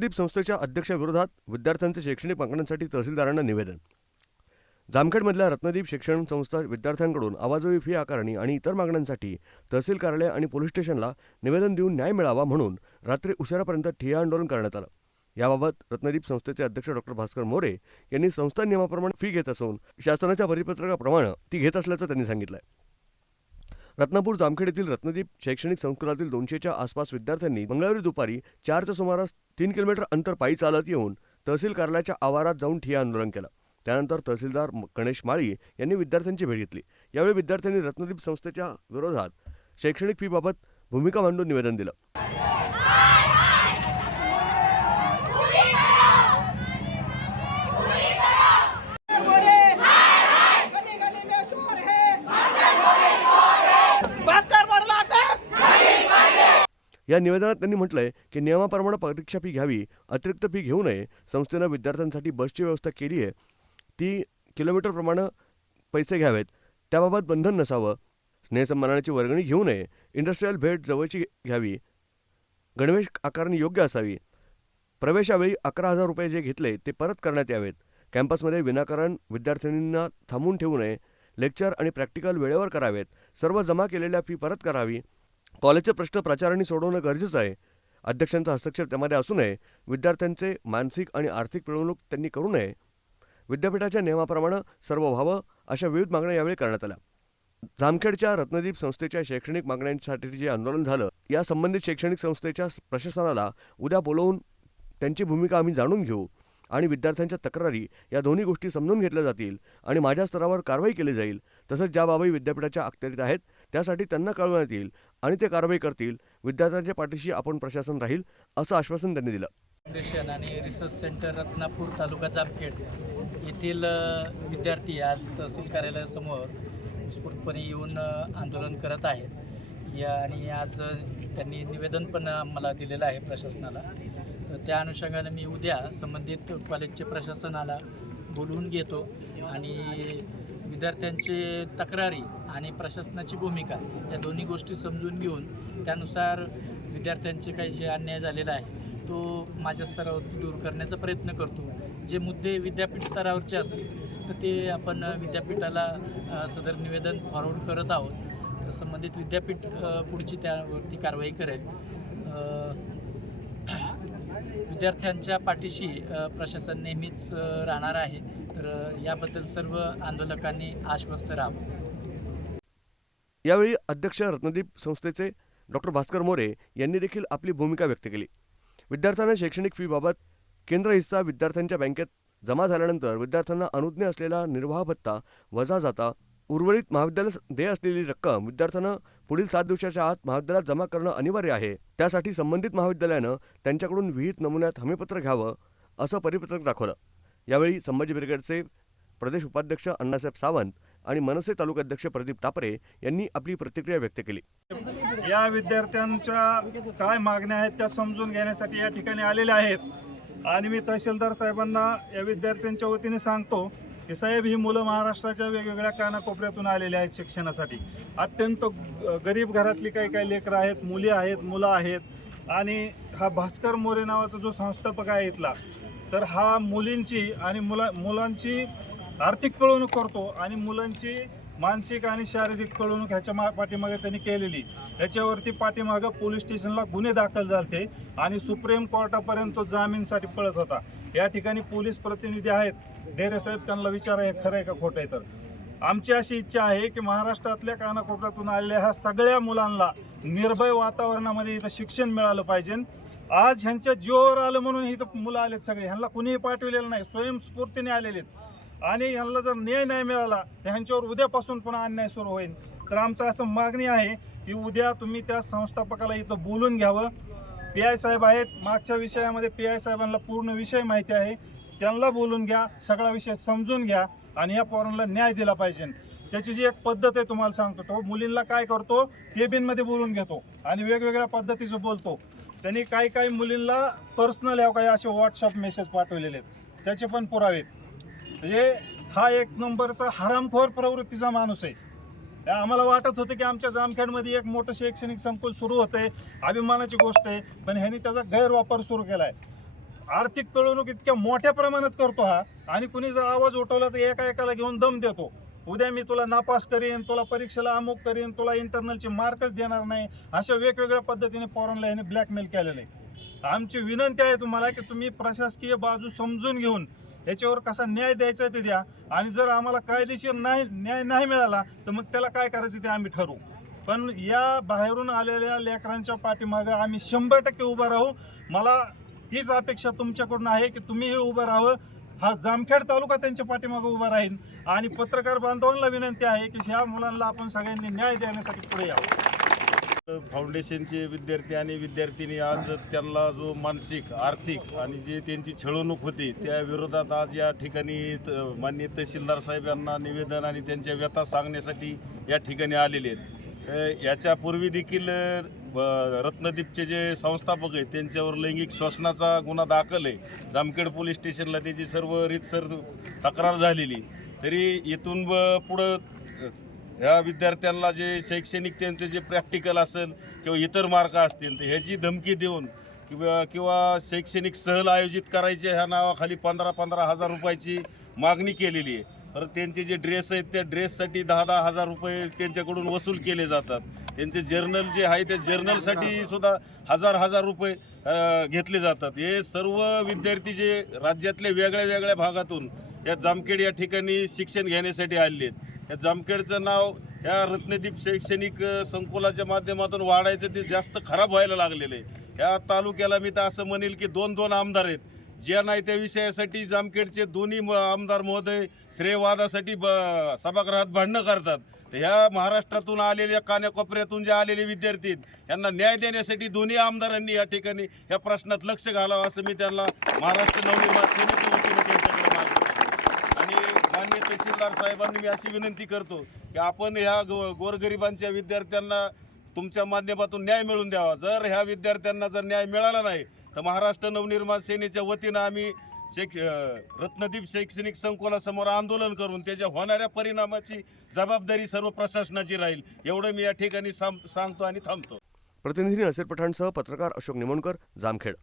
दीप संस्थेच्या अध्यक्षाविरोधात विद्यार्थ्यांचे शैक्षणिक मागण्यांसाठी तहसीलदारांना निवेदन. जामखेडमधल्या रत्नदीप शिक्षण संस्था विद्यार्थ्यांकडून आवाजवी फी आकारणी आणि इतर मागण्यांसाठी तहसील कार्यालय आणि पोलीस स्टेशनला निवेदन देऊन न्याय मिळावा म्हणून रात्री उशिरापर्यंत ठिय्या आंदोलन करण्यात आलं. याबाबत रत्नदीप संस्थेचे अध्यक्ष डॉक्टर भास्कर मोरे यांनी संस्था नियमाप्रमाणे फी घेत असून शासनाच्या परिपत्रकाप्रमाणे ती घेत असल्याचं त्यांनी सांगितलं रत्नापूर जामखेड येथील रत्नदीप शैक्षणिक संकुलातील दोनशेच्या आसपास विद्यार्थ्यांनी मंगळवारी दुपारी चारच्या सुमारास तीन किलोमीटर अंतर पायी चालत येऊन तहसील कार्यालयाच्या आवारात जाऊन ठिय्या आंदोलन केलं. त्यानंतर तहसीलदार गणेश माळी यांनी विद्यार्थ्यांची भेट घेतली. यावेळी विद्यार्थ्यांनी रत्नदीप संस्थेच्या विरोधात शैक्षणिक फीबाबत भूमिका मांडून निवेदन दिलं. या निवेदनात त्यांनी म्हटलंय की नियमाप्रमाणे परीक्षा फी घ्यावी अतिरिक्त फी घेऊ नये संस्थेनं विद्यार्थ्यांसाठी बसची व्यवस्था केली आहे. ती किलोमीटरप्रमाणे पैसे घ्यावेत. त्याबाबत बंधन नसावं. स्नेहसन्मानाची वर्गणी घेऊ नये. इंडस्ट्रीयल भेट जवळची घ्यावी. गणवेश आकारणी योग्य असावी. प्रवेशावेळी अकरा हजार रुपये जे घेतले ते परत करण्यात यावेत. कॅम्पसमध्ये विनाकारण विद्यार्थिनींना थांबून ठेवू नये. लेक्चर आणि प्रॅक्टिकल वेळेवर करावेत. सर्व जमा केलेल्या फी परत करावी. कॉलेजचे प्रश्न प्राचार्यांनी सोडवणं गरजेचं आहे. अध्यक्षांचा हस्तक्षेप त्यामध्ये असू नये. विद्यार्थ्यांचे मानसिक आणि आर्थिक पिळवणूक त्यांनी करू नये. विद्यापीठाच्या नियमाप्रमाणे सर्व व्हावं अशा विविध मागण्या यावेळी करण्यात आल्या. जामखेडच्या रत्नदीप संस्थेच्या शैक्षणिक मागण्यांसाठी जे आंदोलन झालं या संबंधित शैक्षणिक संस्थेच्या प्रशासनाला उद्या बोलवून त्यांची भूमिका आम्ही जाणून घेऊ आणि विद्यार्थ्यांच्या तक्रारी या दोन्ही गोष्टी समजून घेतल्या जातील आणि माझ्या स्तरावर कारवाई केली जाईल. तसंच ज्या बाबी विद्यापीठाच्या अखत्यारीत आहेत त्यासाठी त्यांना कळवण्यात येईल आणि ते कारवाई करतील. विद्यार्थ्यांच्या पाठीशी आपण प्रशासन राहील असं आश्वासन त्यांनी दिलं. फाउंडेशन आणि रिसर्च सेंटर रत्नापूर तालुका जामखेड येथील विद्यार्थी आज तहसील कार्यालयासमोर उत्स्फूर्तपणे येऊन आंदोलन करत आहेत. या आणि आज त्यांनी निवेदन पण मला दिलेलं आहे प्रशासनाला. तर त्या अनुषंगाने मी उद्या संबंधित कॉलेजचे प्रशासनाला बोलवून घेतो आणि विद्यार्थ्यांचे तक्रारी आणि प्रशासनाची भूमिका या दोन्ही गोष्टी समजून घेऊन त्यानुसार विद्यार्थ्यांचे काही जे अन्याय झालेला आहे तो माझ्या स्तरावरती दूर करण्याचा प्रयत्न करतो. जे मुद्दे विद्यापीठ स्तरावरचे असतील तर ते आपण विद्यापीठाला सदर निवेदन फॉरवर्ड करत आहोत. तर संबंधित विद्यापीठ पुढची त्यावरती कारवाई करेल. विद्यार्थ्यांच्या पाठीशी प्रशासन नेहमीच राहणार आहे. तर याबद्दल सर्व आंदोलकांनी आश्वस्त राहावं. यावेळी अध्यक्ष रत्नदीप संस्थेचे डॉक्टर भास्कर मोरे यांनी देखील आपली भूमिका व्यक्त केली. विद्यार्थ्यांना शैक्षणिक फीबाबत केंद्र हिस्सा विद्यार्थ्यांच्या बँकेत जमा झाल्यानंतर विद्यार्थ्यांना अनुज्ञ असलेला निर्वाह भत्ता वजा जाता उर्वरित महाविद्यालय देय असलेली रक्कम विद्यार्थ्यांना पुढील सात दिवसाच्या आत महाविद्यालयात जमा करणं अनिवार्य आहे. त्यासाठी संबंधित महाविद्यालयानं त्यांच्याकडून विहित नमुन्यात हमीपत्र घ्यावं असं परिपत्रक दाखवलं. यावेळी संभाजी ब्रिगेडचे प्रदेश उपाध्यक्ष अण्णासाहेब सावंत आणि मनसे तालुकाध्यक्ष प्रदीप टापरे यांनी आपली प्रतिक्रिया व्यक्त केली. या विद्यार्थ्यांच्या काय मागण्या आहेत त्या समजून घेण्यासाठी या ठिकाणी आलेल्या आहेत. आणि मी तहसीलदार साहेबांना या विद्यार्थ्यांच्या वतीने सांगतो की साहेब ही मुलं महाराष्ट्राच्या वेगवेगळ्या कानाकोपऱ्यातून आलेली आहेत शिक्षणासाठी. अत्यंत ग- गरीब घरातली काही काही लेकरं आहेत मुली आहेत मुलं आहेत. आणि हा भास्कर मोरे नावाचा जो संस्थापक आहे इथला तर हा मुलींची आणि मुला मुलांची आर्थिक कळवणूक करतो आणि मुलांची मानसिक आणि शारीरिक कळवणूक ह्याच्या मा पाठीमागे त्यांनी केलेली. याच्यावरती पाठीमागं पोलीस स्टेशनला गुन्हे दाखल झालते आणि सुप्रीम कोर्टापर्यंत तो जामीनसाठी पळत होता. या ठिकाणी पोलीस प्रतिनिधी आहेत. डेरे साहेब त्यांना विचार आहे खरं आहे का खोटं आहे तर. आमची अशी इच्छा आहे की महाराष्ट्रातल्या कानाकोपऱ्यातून आलेल्या ह्या सगळ्या मुलांना निर्भय वातावरणामध्ये इथं शिक्षण मिळालं पाहिजे. आज ह्यांच्या जीवावर आलं म्हणून इथं मुलं आलेत सगळे. ह्यांना कुणीही पाठविलेलं नाही स्वयंस्फूर्तीने आलेले आहेत. आणि ह्यांना जर न्याय नाही मिळाला तर ह्यांच्यावर उद्यापासून पुन्हा अन्याय सुरू होईल. तर आमचं असं मागणी आहे की उद्या तुम्ही त्या संस्थापकाला इथं बोलून घ्यावं. पी आय साहेब आहेत. मागच्या विषयामध्ये पी आय साहेबांना पूर्ण विषय माहिती आहे. त्यांना बोलून घ्या सगळा विषय समजून घ्या आणि या पोरांना न्याय दिला पाहिजे. त्याची जी एक पद्धत आहे तुम्हाला सांगतो तो. मुलींना काय करतो? केबिनमध्ये बोलून घेतो आणि वेगवेगळ्या पद्धतीचं बोलतो. त्यांनी काही काही मुलींना पर्सनल ह्या काही असे व्हॉट्सअप मेसेज पाठवलेले आहेत. त्याचे पण पुरावे म्हणजे हा एक नंबरचा हरामखोर प्रवृत्तीचा माणूस आहे. आम्हाला वाटत होतं की आमच्या जामखेडमध्ये एक मोठं शैक्षणिक संकुल सुरू होतंय अभिमानाची गोष्ट आहे पण ह्यांनी त्याचा गैरवापर सुरू केला आहे आर्थिक पिळवणूक इतक्या मोठ्या प्रमाणात करतो हा आणि कुणी जर आवाज उठवला तर एका एकाला घेऊन दम देतो. उद्या मी तुला नापास करीन तुला परीक्षेला अमुक करीन तुला इंटरनलचे मार्कच देणार नाही अशा वेगवेगळ्या पद्धतीने पोरांना ह्याने ब्लॅकमेल केलेलं आहे. आमची विनंती आहे तुम्हाला की तुम्ही प्रशासकीय बाजू समजून घेऊन याच्यावर कसा न्याय द्यायचा आहे ते द्या. आणि जर आम्हाला कायदेशीर नाही न्याय नाही मिळाला तर मग त्याला काय करायचं ते आम्ही ठरवू. पण या बाहेरून आलेल्या लेकरांच्या पाठीमागं आम्ही शंभर टक्के उभं राहू. मला तीच अपेक्षा तुमच्याकडून आहे की तुम्हीही उभं राहावं. हा जामखेड तालुका त्यांच्या पाठीमागं उभा राहील आणि पत्रकार बांधवांना विनंती आहे की ह्या मुलांना आपण सगळ्यांनी न्याय देण्यासाठी पुढे यावं. फाउंडेशनचे विद्यार्थी आणि विद्यार्थिनी आज त्यांना जो मानसिक आर्थिक आणि जे त्यांची छळवणूक होती त्या विरोधात आज या ठिकाणी त- माननीय तहसीलदार साहेब यांना निवेदन आणि त्यांच्या व्यथा सांगण्यासाठी या ठिकाणी आलेले आहेत. याच्यापूर्वी देखील ब- रत्नदीपचे जे संस्थापक आहेत त्यांच्यावर लैंगिक शोषणाचा गुन्हा दाखल आहे. जामखेड पोलीस स्टेशनला त्याची सर्व रीतसर तक्रार झालेली. तरी इथून पुढं ह्या विद्यार्थ्यांना जे शैक्षणिक त्यांचं जे प्रॅक्टिकल असेल किंवा इतर मार्क असतील तर ह्याची धमकी देऊन किंवा किंवा शैक्षणिक सहल आयोजित करायचे ह्या नावाखाली पंधरा पंधरा हजार रुपयाची मागणी केलेली आहे. परत त्यांचे जे ड्रेस आहेत त्या ड्रेससाठी दहा दहा हजार रुपये त्यांच्याकडून वसूल केले जातात. त्यांचे जर्नल जे आहे त्या जर्नलसाठी सुद्धा हजार हजार रुपये घेतले जातात. हे सर्व विद्यार्थी जे राज्यातल्या वेगळ्या वेगळ्या भागातून या जामखेड या ठिकाणी शिक्षण घेण्यासाठी आलेले आहेत. या जामखेडचं नाव या रत्नदीप शैक्षणिक संकुलाच्या माध्यमातून वाढायचं ते जास्त खराब व्हायला लागलेलं. आहे या तालुक्याला मी तर असं म्हणेल की दोन दोन आमदार आहेत. ज्या नाही त्या विषयासाठी जामखेडचे दोन्ही म- आमदार महोदय श्रेयवादासाठी ब सभागृहात भांडणं करतात. तर ह्या महाराष्ट्रातून आलेल्या कान्याकोपऱ्यातून जे आलेले विद्यार्थी आहेत यांना न्याय देण्यासाठी दोन्ही आमदारांनी या ठिकाणी या प्रश्नात लक्ष घालावं असं मी त्यांना महाराष्ट्र नवनिर्माण सेनेच्या वतीनं त्यांच्याकडे मागतो आणि मान्य साहेबांनी मी अशी विनंती करतो की आपण ह्या गो गोरगरिबांच्या विद्यार्थ्यांना तुमच्या माध्यमातून न्याय मिळवून द्यावा. जर ह्या विद्यार्थ्यांना जर न्याय मिळाला नाही तर महाराष्ट्र नवनिर्माण सेनेच्या वतीनं आम्ही शैक्ष रत्नदीप शैक्षणिक संकुलासमोर आंदोलन करून त्याच्या होणाऱ्या परिणामाची जबाबदारी सर्व प्रशासनाची राहील एवढं मी या ठिकाणी सांग सांगतो आणि थांबतो. प्रतिनिधी नसीर पठाणसह पत्रकार अशोक निमोणकर जामखेड.